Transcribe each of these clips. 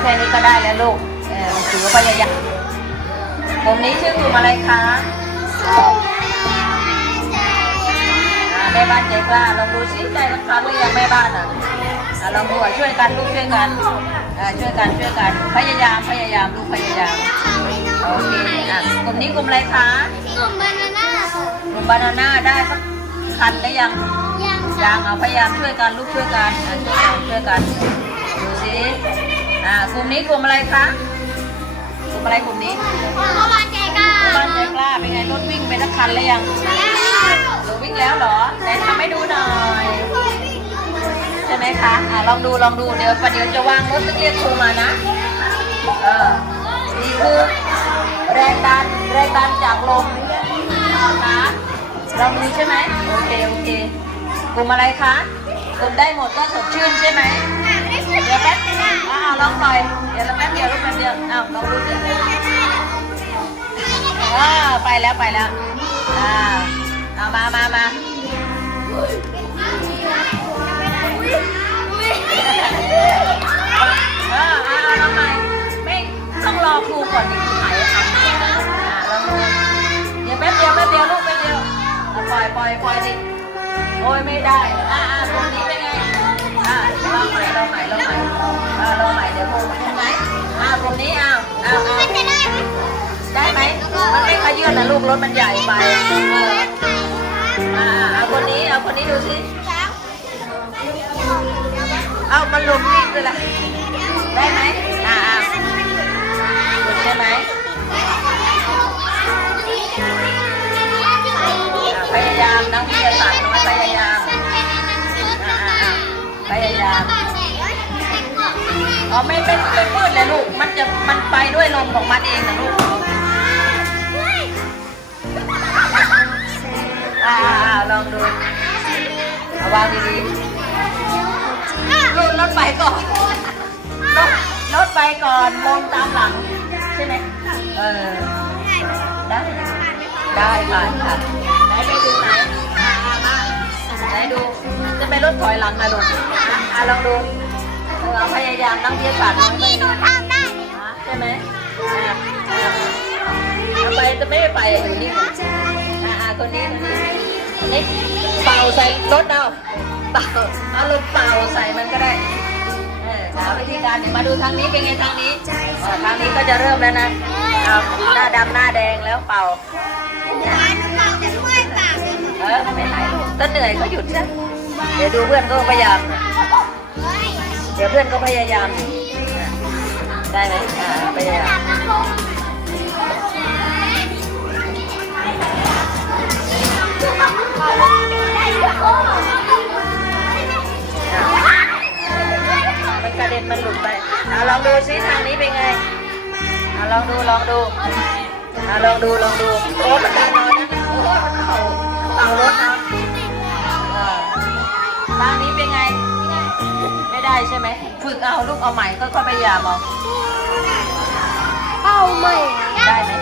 นี้ก็ได้แล้วลูกเออถือว่าพยายามกลุ่มนี้ชื่อกลุ่มอะไรคะอ่าแม่บ้านใจกล้าลองดูซิใจรักครั้งหรือยังแม่บ้านอะอ่าลองดูอะช่วยกันลูกช่วยกันอ่าช่วยกันช่วยกันพยายามพยายามลูกพยายามโอเคอะกลุ่มนี้กลุ่มอะไรคะกลุ่มบานาน่ากลุ่มบานาน่าได้สักคันได้ยังยังยังเอาพยายามช่วยกันลูกช่วยกันอะช่วยกันช่วยกันดูสิ อ่ากลุ่มนี้กลุ่มอะไรคะกลุ่มอะไรกลุ่มนี้พ่อมาใจกล้ากลุ่มบ้านใจกล้าเป็นไงรถวิ่งไปสักคันแล้วยังรถวิ่งแล้วเหรอไหนทำให้ดูหน่อย ใช่ไหมคะอะลองดูลองดูเดี๋ยวประเดี๋ยวจะวางรถจะเรียกครูมานะเออนี่คือแรงดันแรงดันจากลมนะคะลองดูใช่ไหมโอเคโอเคกลุ่มอะไรคะกลุ่มได้หมดก็สดชื่นใช่ไหม เดี๋ยวแป๊บอ่าลองปล่อยเดี๋ยวแป๊บเดียวลูกแป๊บเดียวอ้าวลองดูสิอ่าไปแล้วไปแล้วอ่าเอามามามาเออเอาเอาลองหน่อยไม่ต้องรอครูก่อนดิครูถ่ายให้ทันอ่าลองดูเดี๋ยวแป๊บเดียวแป๊บเดียวลูกแป๊บเดียวเอาปล่อยปล่อยปล่อยสิโอ้ยไม่ได้อ่าอ่าตรงนี้เป็นไงอ่า ถมันใหญ่ไปเอออ่าเอาคนนี้เอาคนนี้ดูสิเอามันลงนี่เลยล่ะได้ไหมอ่าอ่าหลุดได้ไหมพยายามนักวิทยาศาสตร์น้อยพยายามอ่าอ่าอ่าพยายามอ๋อไม่เป็นเป็นมืดเลยลูก มันจะมันไปด้วยลมของมันเองนะลูก รูดรถไปก่อนรถรถไปก่อนมองตามหลัง ใช่ไหมเออได้ได้ผ่านค่ะไหนไปดูไหนมาไหนดูจะไปรถถอยหลังนะลูกอะอ่าลองดูเออพยายามนั่งเทียบปากน้อยไปหนูทำได้ใช่ไหมไปจะไม่ไปอยู่นี่อ่าอ่าคนนี้คนนี้ เป่าใส่รถเอาเป่าเอาลมเป่าใส่มันก็ได้เออหาวิธีการเดี๋ยวมาดูทางนี้เป็นไงทางนี้อ่าทางนี้ก็จะเริ่มแล้วนะเอาหน้าดำหน้าแดงแล้วเป่าหนูบอกจะช่วยปาเออไม่เป็นไรลูกถ้าเหนื่อยก็หยุดซะเดี๋ยวดูเพื่อนก็พยายาม เดี๋ยวเพื่อนก็พยายาม ได้ไหมอ่าพยายาม มันกระเด็นมันหลุดไปเอาลองดูซิทางนี้เป็นไงเอาลองดูลองดูเอาลองดูลองดูโอ้มันดันน้อยนะโอ้มันเข่าเข่ารถนะเออทางนี้เป็นไง ไม่ได้ใช่ไหมฝึกเอาลูกเอาใหม่ก็ก็พยายามเอาเอาใหม่ได้ไหม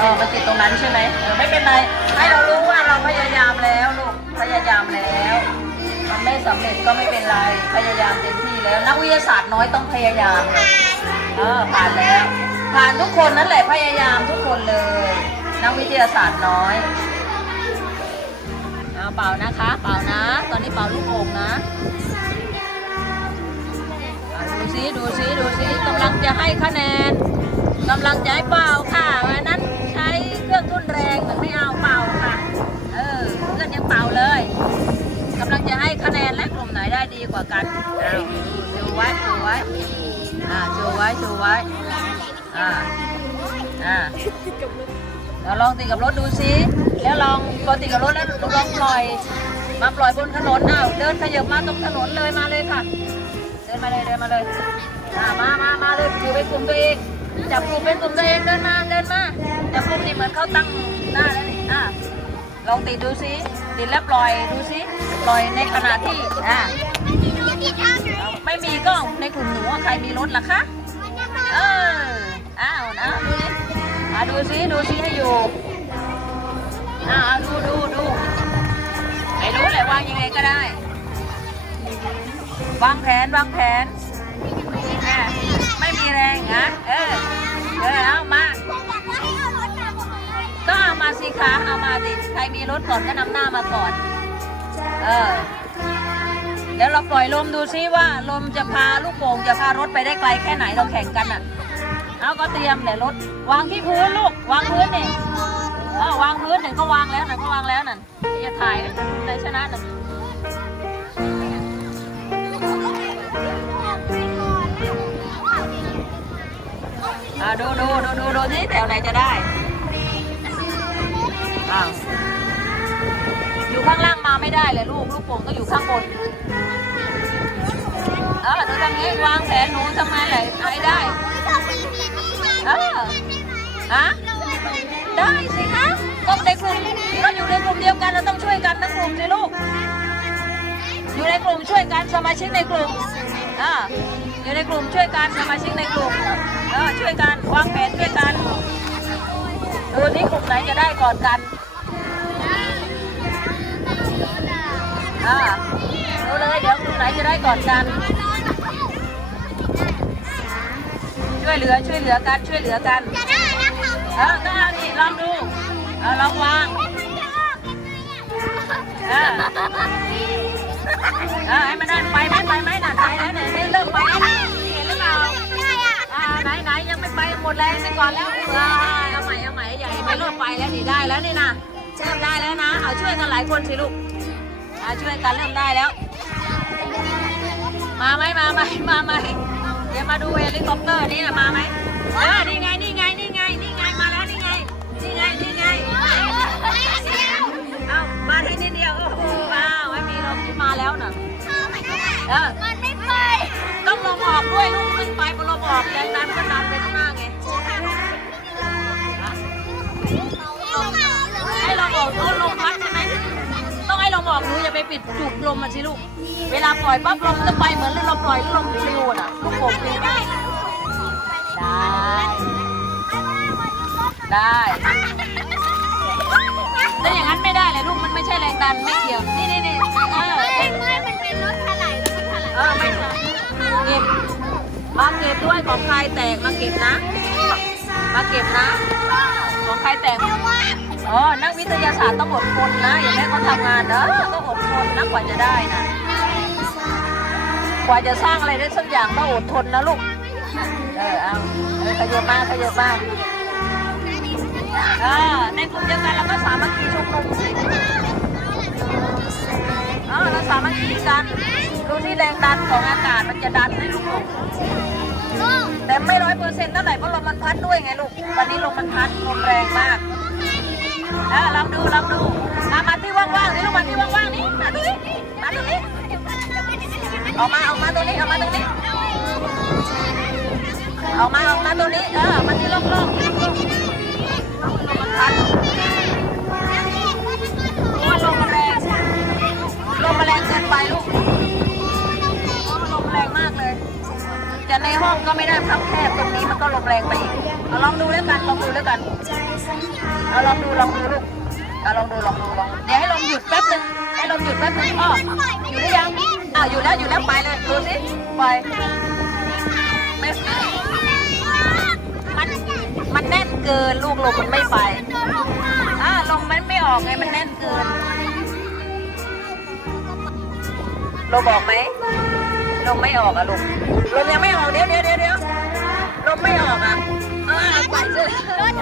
เออมันติดตรงนั้นใช่ไหมเออไม่เป็นไร ให้เรารู้ว่าเราพยายามแล้วลูก พยายามแล้ว มันไม่สำเร็จก็ไม่เป็นไร พยายามเต็มที่แล้ว นักวิทยาศาสตร์น้อยต้องพยายามเออผ่านแล้ว ผ่านทุกคนนั่นแหละ พยายามทุกคนเลย นักวิทยาศาสตร์น้อยเอาเป่านะคะ เป่านะ ตอนนี้เป่าลูกโป่งนะอะดูซิดูซิดูซิกำลังจะให้คะแนนกำลังจะให้เป่าค่ะ จะให้คะแนนและกลุ่มไหนได้ดีกว่ากันอ้าวดูไว้ดูไว้อ่าดูไว้ดูไว้อ่าอ่าเราลองติดกับรถดูซิแล้วลองพอติดกับรถแล้วลองปล่อยมาปล่อยบนถนนอ้าวเดินขยับมาตรงถนนเลยมาเลยค่ะ เดินมาเลยเดินมาเลยอ่ามามามาเลยอยู่เป็นกลุ่มตัวเองจับกลุ่มเป็นกลุ่มตัวเองเดินมาเดินมาจับกลุ่มนี่เหมือนเขาตั้งหน้าแล้วนี่อ่าลองติดดูซิติดแล้วปล่อยดูซิ ปล่อยในขณะที่อ่าดทางไม่มีก็ในกลุ่มหนูอะใครมีรถล่ะคะ เอออ้าวนะดูดิอ่าดูซิดูซิให้อยู่อ่าเอาดูดูดูไม่รู้แหละวางยังไงก็ได้ วางแผนวางแผนอะไม่รงนะเออเออเอามา ก็เอามาสิคะเอามาสิใครมีรถก่อนก็นำหน้ามาก่อน เออเดี๋ยวเราปล่อยลมดูซิว่าลมจะพาลูกโป่งจะพารถไปได้ไกลแค่ไหนเราแข่งกันอะ เอาก็เตรียมแต่รถวางที่พื้นลูกวางพื้นนี่เออวางพื้นหนึ่งก็วางแล้วหนั่นก็วางแล้วนั่นอย่าถ่ายในชนะนั่นอ่าดูดูดูดูดูที่แถวไหนจะได้อ้าวอยู่ข้างล่าง มาไม่ได้เลยลูก ลูกโป่งก็อยู่ข้างบนเออดูทางนี้วางแผนหนูทำไมไหนไอ้ได้เออฮะได้สิคะก็ในกลุ่มก็อยู่ในกลุ่มเดียวกันเราต้องช่วยกันนะกลุ่มสิลูก อยู่ในกลุ่มช่วยกันสมาชิกในกลุ่มอ่าอยู่ในกลุ่มช่วยกันสมาชิกในกลุ่มเออช่วยกันวางแผนช่วยกันดูนี่กลุ่มไหนจะได้ก่อนกัน อ่าดูเลยเดี๋ยวกลุ่มไหนจะได้ก่อนกัน ช่วยเหลือช่วยเหลือกันช่วยเหลือกันเออก็เอาดิลองดูเออลองวางเออเออให้มันได้ไปไหมไปไหมน่ะไปแล้วเนี่ยให้เริ่มไปแล้วเห็นหรือเปล่าอ่าไหนไหนยังไม่ไปหมดแรงไปก่อนแล้วเออเอาใหม่เอาใหม่ใหญ่ไปเริ่มไปแล้วนี่ได้แล้วนี่นะเริ่มได้แล้วนะเอาช่วยกันหลายคนสิลูก อ่าช่วยกันเริ่มได้แล้ว มาไหมมาไหมมาไหมเดี๋ยวมาดูเฮลิคอปเตอร์นี่นะมาไหมเออนี่ไงนี่ไงนี่ไงนี่ไงมาแล้วนี่ไงนี่ไงนี่ไงเอามาได้นิดเดียวโอ้โหว้าวไม่มีลมที่มาแล้วน่ะเออมันไม่ไปต้องลมออกด้วยลูกขึ้นไปพอลมออกแรงดันก็ดันไปข้างหน้าไงให้ลมออกโอ้ลมพัดใช่ไหมต้องให้ ลมออกหนูอย่าไปปิดจุกลมมันสิลูก เวลาปล่อยปั๊บลมมันจะไปเหมือนเราปล่อยลมปลิวน่ะลูกโป่งปลิวได้ ได้แต่อย่างนั้นไม่ได้เลยลูกมันไม่ใช่แรงดันไม่เกี่ยว นี่นี่นี่เออไม่ไม่มันเป็นรถถลายรถถลายเออไม่ใช่เก็บมาเก็บด้วยของใครแตกมาเก็บนะ มาเก็บนะ ของใครแตก อ๋อ นักวิทยาศาสตร์ต้องอดทนนะ อย่าให้เขาทำงานเนอะต้องอดทนนะกว่าจะได้นะ กว่าจะสร้างอะไรได้สักอย่างต้องอดทนนะลูก เออ เอาเออขยับมาขยับมาเออในกลุ่มเดียวกันเราก็สามัคคีชุมนุมสิเออเราสามัคคีกันดูที่แรงดันของอากาศมันจะดันให้ลูกลงแต่ไม่ร้อยเปอร์เซ็นต์เท่าไหร่เพราะลมมันพัดด้วยไงลูก วันนี้ลมมันพัดลมแรงมาก เออลองดูลองดูมามาที่ว่างๆนี่ลูกมาที่ว่างๆนี่มาตรงนี้มาตรงนี้ออกมาออกมาตรงนี้ออกมาตรงนี้ออกมาออกมาตรงนี้เออมันที่โล่งๆโล่งๆมันพัดลมมันแรงลมมันแรงเกินไปลูกลมแรงมากเลยจะในห้องก็ไม่ได้พับแคบตรงนี้มันก็ลมแรงไปอีก เอาลองดูแล้วกันลองดูแล้วกันเอาลองดูลองดูลูกเอาลองดูลองดูลองเดี๋ยวให้ลมหยุดแป๊บนึงให้ลมหยุดแป๊บนึงอ้ออยู่หรือยังอ่าอยู่แล้วอยู่แล้วไปเลยดูสิไปม่มันมันแน่นเกินลูกลมมันไม่ไปอ่าลมมันไม่ออกไงมันแน่นเกินลมออกไหมลมไม่ออกอะลูกลมยังไม่ออกเดี๋ยวเดี๋ยวเดี๋ยวเดี๋ยว Anh.